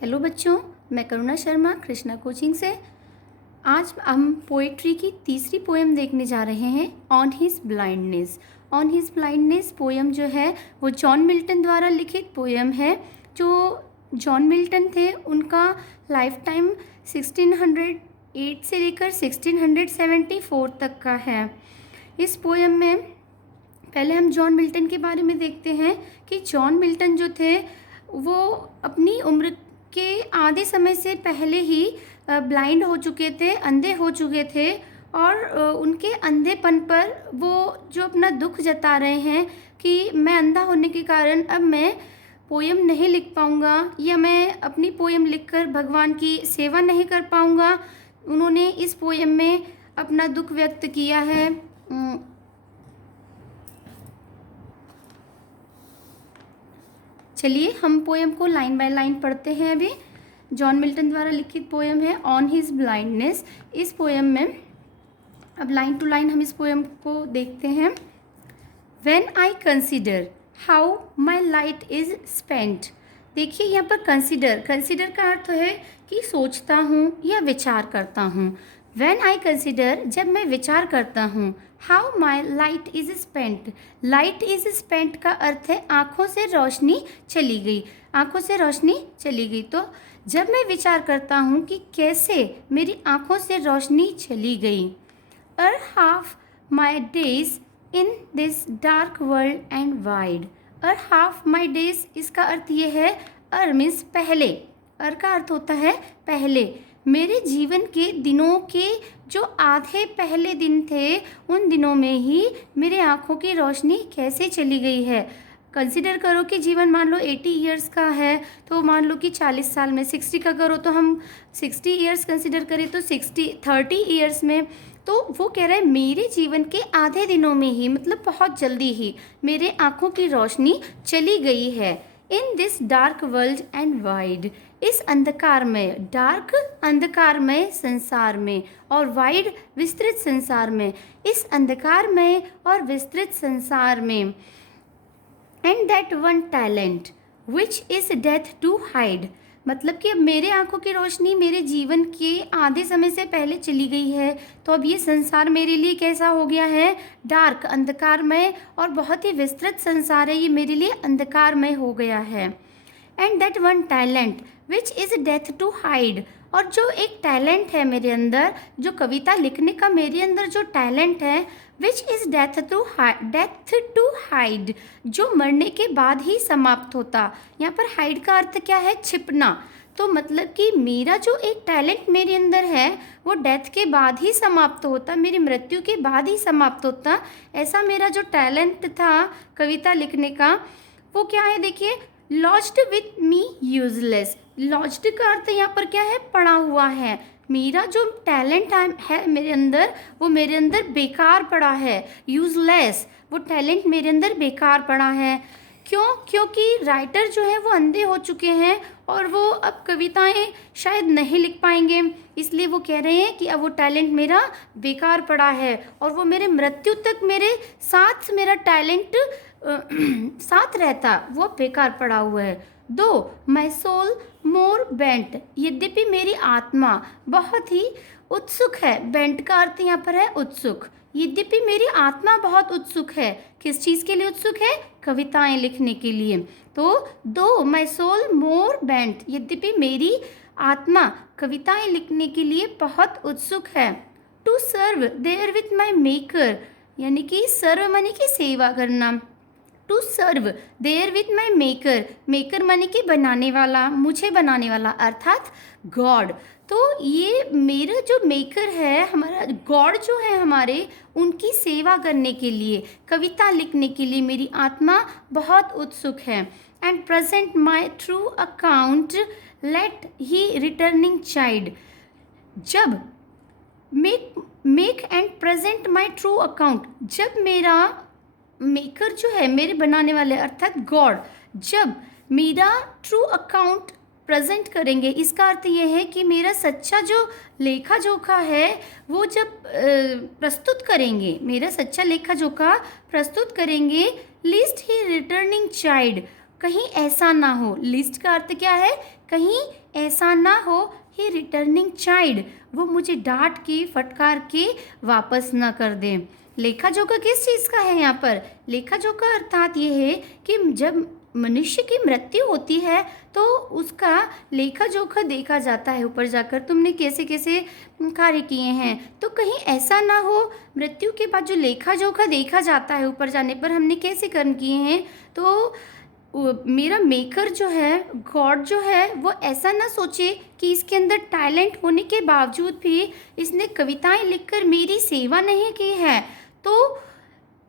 Hello बच्चों, मैं करुणा Sharma Krishna coaching से। आज हम पोइट्री की तीसरी पोएम देखने जा रहे हैं, on his blindness. On his blindness poem जो है वो जॉन मिल्टन द्वारा लिखित पोएम है। जो जॉन मिल्टन थे उनका लाइफ टाइम 1608 से लेकर 1674 तक का है। इस पोएम में पहले हम जॉन मिल्टन के बारे में देखते हैं कि जॉन मिल्टन जो थे वो अपनी उम्र के आधे समय से पहले ही ब्लाइंड हो चुके थे, अंधे हो चुके थे। और उनके अंधेपन पर वो जो अपना दुख जता रहे हैं कि मैं अंधा होने के कारण अब मैं पोएम नहीं लिख पाऊँगा या मैं अपनी पोएम लिखकर भगवान की सेवा नहीं कर पाऊँगा। उन्होंने इस पोएम में अपना दुख व्यक्त किया है। चलिए हम पोएम को लाइन बाय लाइन पढ़ते हैं। अभी जॉन मिल्टन द्वारा लिखित पोएम है ऑन हिज ब्लाइंडनेस। इस पोएम में अब लाइन टू लाइन हम इस पोएम को देखते हैं। When I consider how my light is spent. देखिए यहाँ पर कंसिडर का अर्थ है कि सोचता हूँ या विचार करता हूँ। व्हेन आई कंसिडर, जब मैं विचार करता हूँ। How my light is spent, light is spent का अर्थ है आँखों से रोशनी चली गई, आँखों से रोशनी चली गई। तो जब मैं विचार करता हूँ कि कैसे मेरी आँखों से रोशनी चली गई। Ere half my days in this dark world and wide. Ere half my days, इसका अर्थ ये है, अर मीन्स पहले, अर का अर्थ होता है पहले। मेरे जीवन के दिनों के जो आधे पहले दिन थे उन दिनों में ही मेरे आँखों की रोशनी कैसे चली गई है। कंसिडर करो कि जीवन मान लो 80 ईयर्स का है, तो मान लो कि 40 साल में, 60 का करो तो हम 60 ईयर्स कंसिडर करें तो 30 ईयर्स में। तो वो कह रहा है मेरे जीवन के आधे दिनों में ही, मतलब बहुत जल्दी ही मेरे आँखों की रोशनी चली गई है। इन this dark world and wide, इस अंधकार में, डार्क अंधकारमय संसार में और वाइड विस्तृत संसार में, इस अंधकारमय और विस्तृत संसार में। And that one talent which is death to hide, मतलब कि अब मेरे आँखों की रोशनी मेरे जीवन के आधे समय से पहले चली गई है, तो अब ये संसार मेरे लिए कैसा हो गया है, डार्क अंधकारमय, और बहुत ही विस्तृत संसार है, ये मेरे लिए अंधकारमय हो गया है। And that one talent which is death to hide, और जो एक टैलेंट है मेरे अंदर, जो कविता लिखने का मेरे अंदर जो टैलेंट है, which is death to hide, जो मरने के बाद ही समाप्त होता। यहाँ पर हाइड का अर्थ क्या है, छिपना। तो मतलब कि मेरा जो एक टैलेंट मेरे अंदर है वो डेथ के बाद ही समाप्त होता, मेरी मृत्यु के बाद ही समाप्त होता। ऐसा मेरा जो टैलेंट था कविता लिखने का, वो क्या है, देखिए, lodged with me useless. Lodged का अर्थ यहाँ पर क्या है, पड़ा हुआ है। मेरा जो टैलेंट है मेरे अंदर, वो मेरे अंदर बेकार पड़ा है। यूजलेस, वो टैलेंट मेरे अंदर बेकार पड़ा है। क्यों? क्योंकि राइटर जो है वो अंधे हो चुके हैं और वो अब कविताएं शायद नहीं लिख पाएंगे, इसलिए वो कह रहे हैं कि अब वो टैलेंट मेरा बेकार पड़ा है और वो मेरे मृत्यु तक मेरे साथ, मेरा टैलेंट साथ रहता, वो बेकार पड़ा हुआ है। दो माई सोल मोर बेंट, यद्यपि मेरी आत्मा बहुत ही उत्सुक है। बेंट का अर्थ यहाँ पर है उत्सुक। यद्यपि मेरी आत्मा बहुत उत्सुक है, किस चीज़ के लिए उत्सुक है, कविताएं लिखने के लिए। तो दो माई सोल मोर बेंट, यद्यपि मेरी आत्मा कविताएं लिखने के लिए बहुत उत्सुक है। To serve therewith my maker, यानी कि सर्व माने कि सेवा करना। To serve therewith my maker, maker माने कि बनाने वाला, मुझे बनाने वाला, अर्थात गॉड। तो ये मेरा जो मेकर है, हमारा गॉड जो है हमारे, उनकी सेवा करने के लिए, कविता लिखने के लिए मेरी आत्मा बहुत उत्सुक है। And present my true account lest he returning chide, जब make and present my true account, जब मेरा मेकर जो है, मेरे बनाने वाले अर्थात गॉड, जब मेरा ट्रू अकाउंट प्रेजेंट करेंगे, इसका अर्थ ये है कि मेरा सच्चा जो लेखा जोखा है वो जब प्रस्तुत करेंगे, मेरा सच्चा लेखा जोखा प्रस्तुत करेंगे, लिस्ट ही रिटर्निंग चाइल्ड, कहीं ऐसा ना हो, लिस्ट का अर्थ क्या है, कहीं ऐसा ना हो, ही रिटर्निंग चाइल्ड, वो मुझे डांट के फटकार के वापस ना कर दे। लेखा जोखा किस चीज़ का है यहाँ पर, लेखा जोखा अर्थात ये है कि जब मनुष्य की मृत्यु होती है तो उसका लेखा जोखा देखा जाता है, ऊपर जाकर तुमने कैसे कैसे कार्य किए हैं। तो कहीं ऐसा ना हो, मृत्यु के बाद जो लेखा जोखा देखा जाता है ऊपर जाने पर हमने कैसे कर्म किए हैं, तो मेरा मेकर जो है, गॉड जो है, वो ऐसा ना सोचे कि इसके अंदर टैलेंट होने के बावजूद भी इसने कविताएं लिखकर मेरी सेवा नहीं की है। तो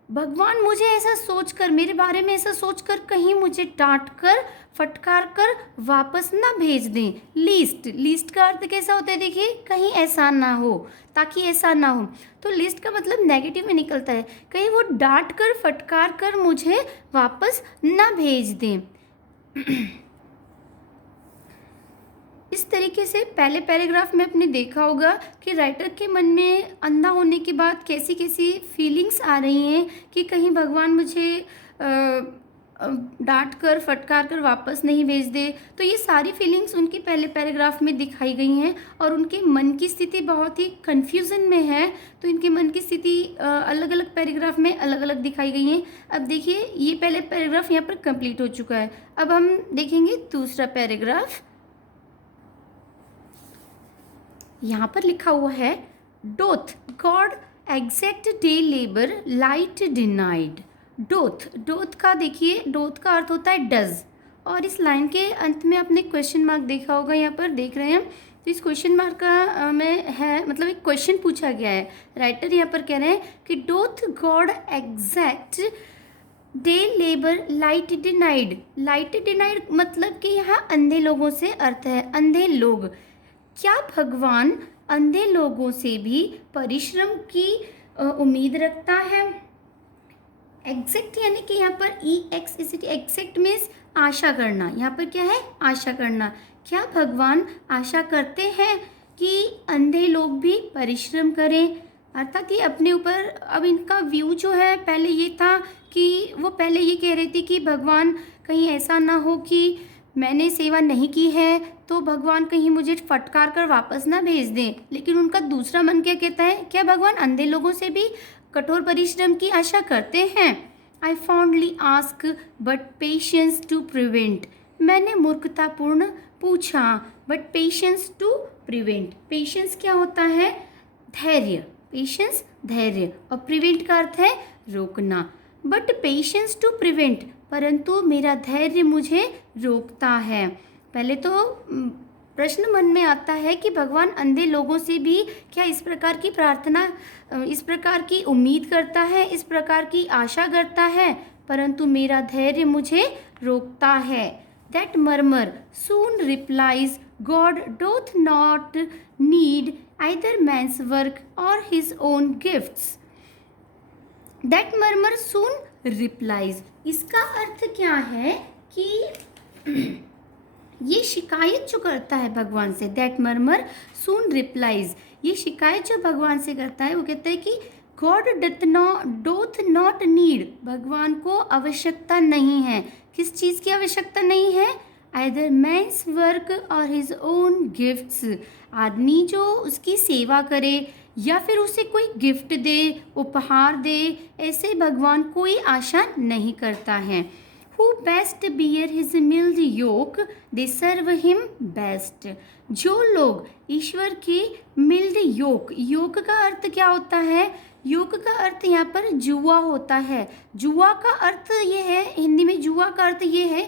भगवान मुझे ऐसा सोचकर, मेरे बारे में ऐसा सोचकर कहीं मुझे डांट कर फटकार कर वापस ना भेज दें। लिस्ट का अर्थ कैसा होता है, देखिए, कहीं ऐसा ना हो, ताकि ऐसा ना हो। तो लिस्ट का मतलब नेगेटिव में निकलता है, कहीं वो डांट कर फटकार कर मुझे वापस ना भेज दें। इस तरीके से पहले पैराग्राफ में आपने देखा होगा कि राइटर के मन में अंधा होने के बाद कैसी कैसी फीलिंग्स आ रही हैं कि कहीं भगवान मुझे डांट कर फटकार कर वापस नहीं भेज दे। तो ये सारी फीलिंग्स उनकी पहले पैराग्राफ में दिखाई गई हैं और उनके मन की स्थिति बहुत ही कन्फ्यूज़न में है। तो इनके मन की स्थिति अलग अलग पैराग्राफ में अलग अलग दिखाई गई हैं। अब देखिए, ये पहले पैराग्राफ यहाँ पर कंप्लीट हो चुका है। अब हम देखेंगे दूसरा पैराग्राफ। यहाँ पर लिखा हुआ है, doth God exact day labour light denied. Doth का देखिए, डोथ का अर्थ होता है डज, और इस लाइन के अंत में आपने क्वेश्चन मार्क देखा होगा, यहाँ पर देख रहे हैं। तो इस क्वेश्चन मार्क का में है, मतलब एक क्वेश्चन पूछा गया है। राइटर यहाँ पर कह रहे हैं कि doth God exact day labour light denied. Light denied मतलब कि यहाँ अंधे लोगों से अर्थ है अंधे लोग। क्या भगवान अंधे लोगों से भी परिश्रम की उम्मीद रखता है? एग्जैक्ट यानी कि यहाँ पर एग्जैक्ट मीन्स आशा करना। यहाँ पर क्या है, आशा करना। क्या भगवान आशा करते हैं कि अंधे लोग भी परिश्रम करें? अर्थात ये अपने ऊपर, अब इनका व्यू जो है, पहले ये था कि वो पहले ये कह रही थी कि भगवान कहीं ऐसा ना हो कि मैंने सेवा नहीं की है तो भगवान कहीं मुझे फटकार कर वापस ना भेज दें। लेकिन उनका दूसरा मन क्या कहता है, क्या भगवान अंधे लोगों से भी कठोर परिश्रम की आशा करते हैं? I fondly ask but patience to prevent. मैंने मूर्खतापूर्ण पूछा, but patience to prevent. Patience क्या होता है, धैर्य। पेशेंस धैर्य, और प्रिवेंट का अर्थ है रोकना। बट पेशेंस टू प्रिवेंट, परंतु मेरा धैर्य मुझे रोकता है। पहले तो प्रश्न मन में आता है कि भगवान अंधे लोगों से भी क्या इस प्रकार की प्रार्थना, इस प्रकार की उम्मीद करता है, इस प्रकार की आशा करता है, परंतु मेरा धैर्य मुझे रोकता है। That murmur soon replies God doth not need either man's work or his own gifts. That murmur soon replies, इसका अर्थ क्या है कि ये शिकायत जो करता है भगवान से, दैट मर्मर सून रिप्लाइज, ये शिकायत जो भगवान से करता है, वो कहता है कि गॉड डोथ नॉट नीड, भगवान को आवश्यकता नहीं है। किस चीज़ की आवश्यकता नहीं है? Either man's work or his own gifts, आदमी जो उसकी सेवा करे या फिर उसे कोई गिफ्ट दे, उपहार दे, ऐसे भगवान कोई आशा नहीं करता है। Who best bear his mild yoke, they serve him best। जो लोग ईश्वर के मिल्ड योक, योक का अर्थ क्या होता है? योक का अर्थ यहाँ पर जुआ होता है। जुआ का अर्थ ये है, हिंदी में जुआ का अर्थ ये है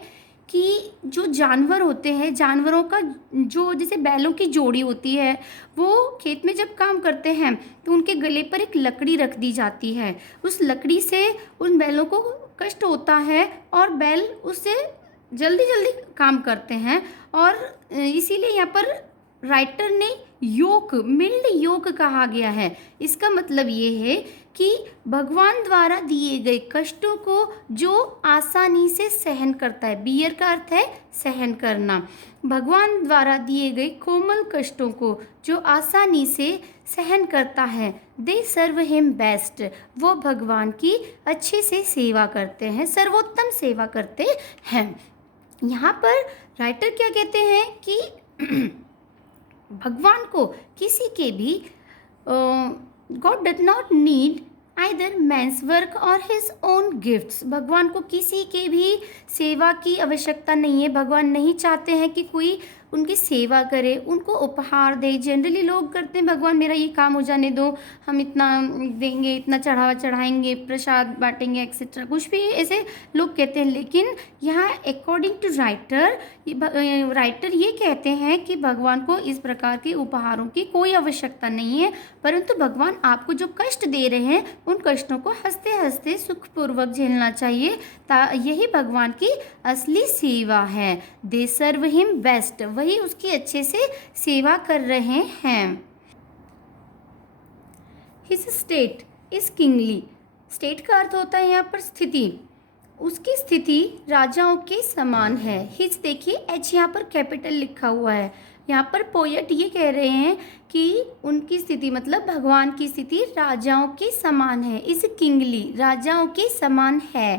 कि जो जानवर होते हैं, जानवरों का जो, जैसे बैलों की जोड़ी होती है, वो खेत में जब काम करते हैं तो उनके गले पर एक लकड़ी रख दी जाती है। उस लकड़ी से उन बैलों को कष्ट होता है और बैल उससे जल्दी जल्दी काम करते हैं, और इसीलिए यहाँ पर राइटर ने योक, मिल्ड योक कहा गया है। इसका मतलब ये है कि भगवान द्वारा दिए गए कष्टों को जो आसानी से सहन करता है। बियर का अर्थ है सहन करना। भगवान द्वारा दिए गए कोमल कष्टों को जो आसानी से सहन करता है, दे सर्व हिम बेस्ट, वो भगवान की अच्छे से सेवा करते हैं, सर्वोत्तम सेवा करते हैं। यहाँ पर राइटर क्या कहते हैं कि भगवान को किसी के भी God does not need either man's work or his own gifts. भगवान को किसी के भी सेवा की आवश्यकता नहीं है। भगवान नहीं चाहते हैं कि कोई उनकी सेवा करे, उनको उपहार दे। जनरली लोग करते हैं, भगवान मेरा ये काम हो जाने दो, हम इतना देंगे, इतना चढ़ावा चढ़ाएंगे, प्रसाद बांटेंगे, एक्सेट्रा, कुछ भी ऐसे लोग कहते हैं। लेकिन यहाँ अकॉर्डिंग टू राइटर ये कहते हैं कि भगवान को इस प्रकार के उपहारों की कोई आवश्यकता नहीं है, परंतु भगवान आपको जो कष्ट दे रहे हैं उन कष्टों को हंसते हंसते सुखपूर्वक झेलना चाहिए। यही भगवान की असली सेवा है। दे सर्व हिम बेस्ट, वही उसकी अच्छे से सेवा कर रहे हैं। His state is kingly, state का अर्थ होता है यहाँ पर स्थिति। उसकी स्थिति राजाओं के समान है। हिज देखिए एच यहाँ पर कैपिटल लिखा हुआ है। यहाँ पर पोएट ये कह रहे हैं कि उनकी स्थिति मतलब भगवान की स्थिति राजाओं के समान है। इस किंगली, राजाओं के समान है।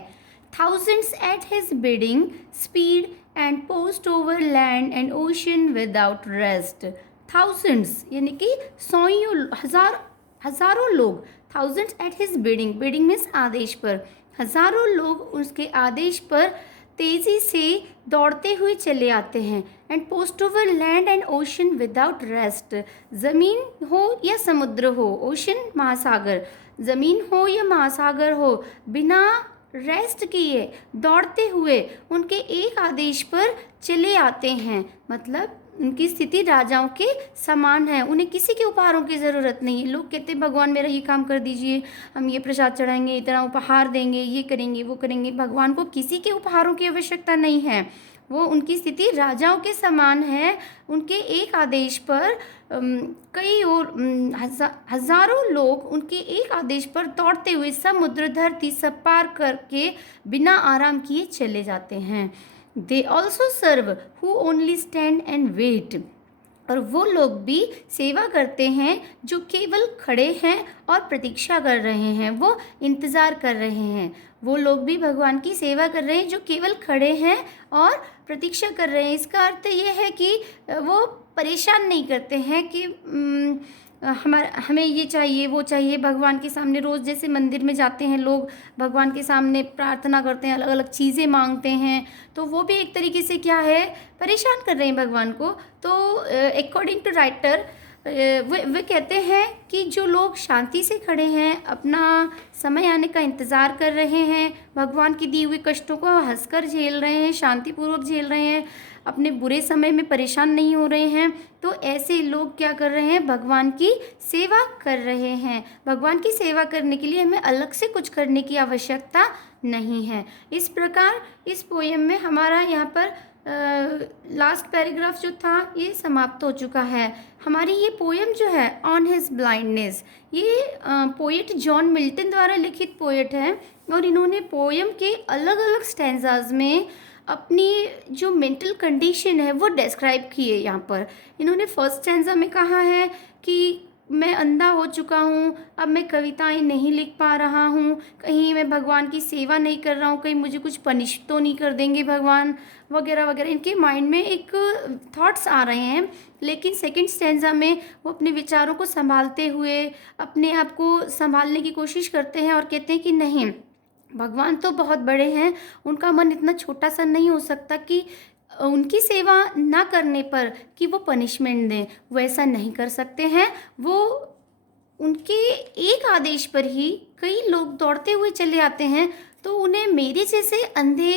Thousands at his bidding speed and post over land and ocean without rest. Thousands यानी कि हजारों लोग, thousands at his bidding, bidding means आदेश पर, हजारों लोग उसके आदेश पर तेजी से दौड़ते हुए चले आते हैं। And post over land and ocean without rest, ज़मीन हो या समुद्र हो, ओशन महासागर, ज़मीन हो या महासागर हो, बिना रेस्ट किए दौड़ते हुए उनके एक आदेश पर चले आते हैं। मतलब उनकी स्थिति राजाओं के समान है, उन्हें किसी के उपहारों की ज़रूरत नहीं है। लोग कहते हैं भगवान मेरा ये काम कर दीजिए, हम ये प्रसाद चढ़ाएंगे, इतना उपहार देंगे, ये करेंगे, वो करेंगे। भगवान को किसी के उपहारों की आवश्यकता नहीं है। वो उनकी स्थिति राजाओं के समान है। उनके एक आदेश पर कई और हजारों लोग उनके एक आदेश पर दौड़ते हुए समुद्र धरती सब पार करके बिना आराम किए चले जाते हैं। They also serve who only stand and wait, और वो लोग भी सेवा करते हैं जो केवल खड़े हैं और प्रतीक्षा कर रहे हैं, वो इंतज़ार कर रहे हैं। वो लोग भी भगवान की सेवा कर रहे हैं जो केवल खड़े हैं और प्रतीक्षा कर रहे हैं। इसका अर्थ ये है कि वो परेशान नहीं करते हैं कि हमें ये चाहिए वो चाहिए। भगवान के सामने रोज़ जैसे मंदिर में जाते हैं लोग, भगवान के सामने प्रार्थना करते हैं, अलग अलग चीज़ें मांगते हैं, तो वो भी एक तरीके से क्या है, परेशान कर रहे हैं भगवान को। तो अकॉर्डिंग टू राइटर वे कहते हैं कि जो लोग शांति से खड़े हैं, अपना समय आने का इंतज़ार कर रहे हैं, भगवान की दी हुई कष्टों को हंसकर झेल रहे हैं, शांतिपूर्वक झेल रहे हैं, अपने बुरे समय में परेशान नहीं हो रहे हैं, तो ऐसे लोग क्या कर रहे हैं, भगवान की सेवा कर रहे हैं। भगवान की सेवा करने के लिए हमें अलग से कुछ करने की आवश्यकता नहीं है। इस प्रकार इस पोएम में हमारा यहाँ पर लास्ट पैराग्राफ जो था ये समाप्त हो चुका है। हमारी ये पोएम जो है ऑन हिज ब्लाइंडनेस, ये पोएट जॉन मिल्टन द्वारा लिखित पोएट है, और इन्होंने पोएम के अलग अलग स्टैंजाज में अपनी जो मेंटल कंडीशन है वो डिस्क्राइब की है। यहाँ पर इन्होंने फर्स्ट स्टैंजा में कहा है कि मैं अंधा हो चुका हूँ, अब मैं कविताएं नहीं लिख पा रहा हूँ, कहीं मैं भगवान की सेवा नहीं कर रहा हूँ, कहीं मुझे कुछ पनिश तो नहीं कर देंगे भगवान, वगैरह वगैरह। इनके माइंड में एक थॉट्स आ रहे हैं। लेकिन सेकंड स्टैंजा में वो अपने विचारों को संभालते हुए अपने आप को संभालने की कोशिश करते हैं और कहते हैं कि नहीं, भगवान तो बहुत बड़े हैं, उनका मन इतना छोटा सा नहीं हो सकता कि उनकी सेवा ना करने पर कि वो पनिशमेंट दें, वो ऐसा नहीं कर सकते हैं। वो उनके एक आदेश पर ही कई लोग दौड़ते हुए चले आते हैं, तो उन्हें मेरे जैसे अंधे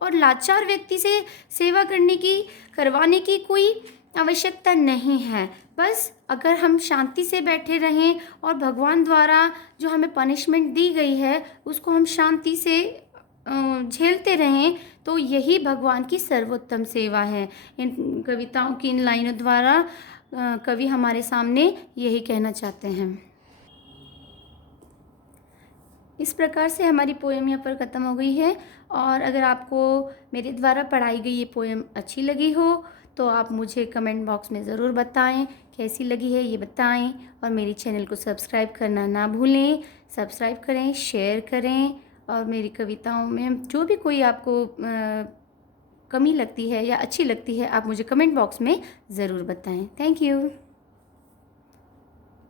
और लाचार व्यक्ति से सेवा करवाने की कोई आवश्यकता नहीं है। बस अगर हम शांति से बैठे रहें और भगवान द्वारा जो हमें पनिशमेंट दी गई है उसको हम शांति से झेलते रहें, तो यही भगवान की सर्वोत्तम सेवा है। इन कविताओं की इन लाइनों द्वारा कवि हमारे सामने यही कहना चाहते हैं। इस प्रकार से हमारी पोएम यहाँ पर ख़त्म हो गई है। और अगर आपको मेरे द्वारा पढ़ाई गई ये पोएम अच्छी लगी हो तो आप मुझे कमेंट बॉक्स में ज़रूर बताएं, कैसी लगी है ये बताएं, और मेरी चैनल को सब्सक्राइब करना ना भूलें। सब्सक्राइब करें, शेयर करें, और मेरी कविताओं में जो भी कोई आपको कमी लगती है या अच्छी लगती है, आप मुझे कमेंट बॉक्स में ज़रूर बताएं। Thank you.